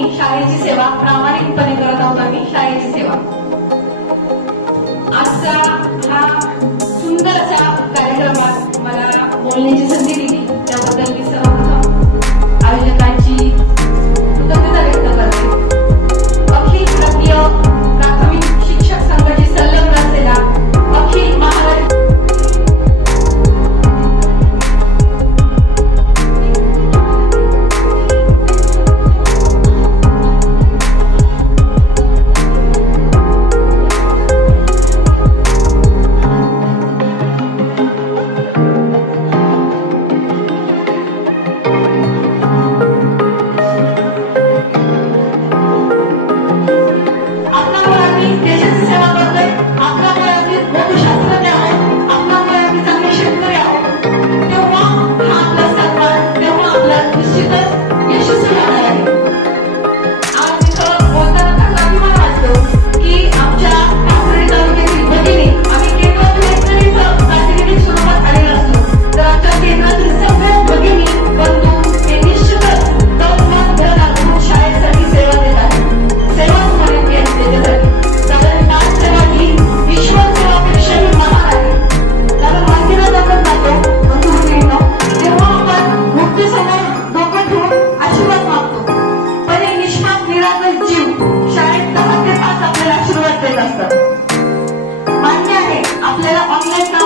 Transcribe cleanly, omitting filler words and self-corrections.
आम्ही शाळेची सेवा प्रामाणिकपणे करत आहोत. आम्ही शाळेची सेवा. आजचा हा सुंदर असा कार्यक्रमात मला बोलण्याची संधी दिली त्याबद्दल मी सर्वप्रथम आयोजकांची कृतज्ञता व्यक्त करते. अखिल भारतीय प्राथमिक शिक्षक संघाची संलग्न असलेला अखिल महाराष्ट्र मान्य आहे आपल्याला ऑनलाईन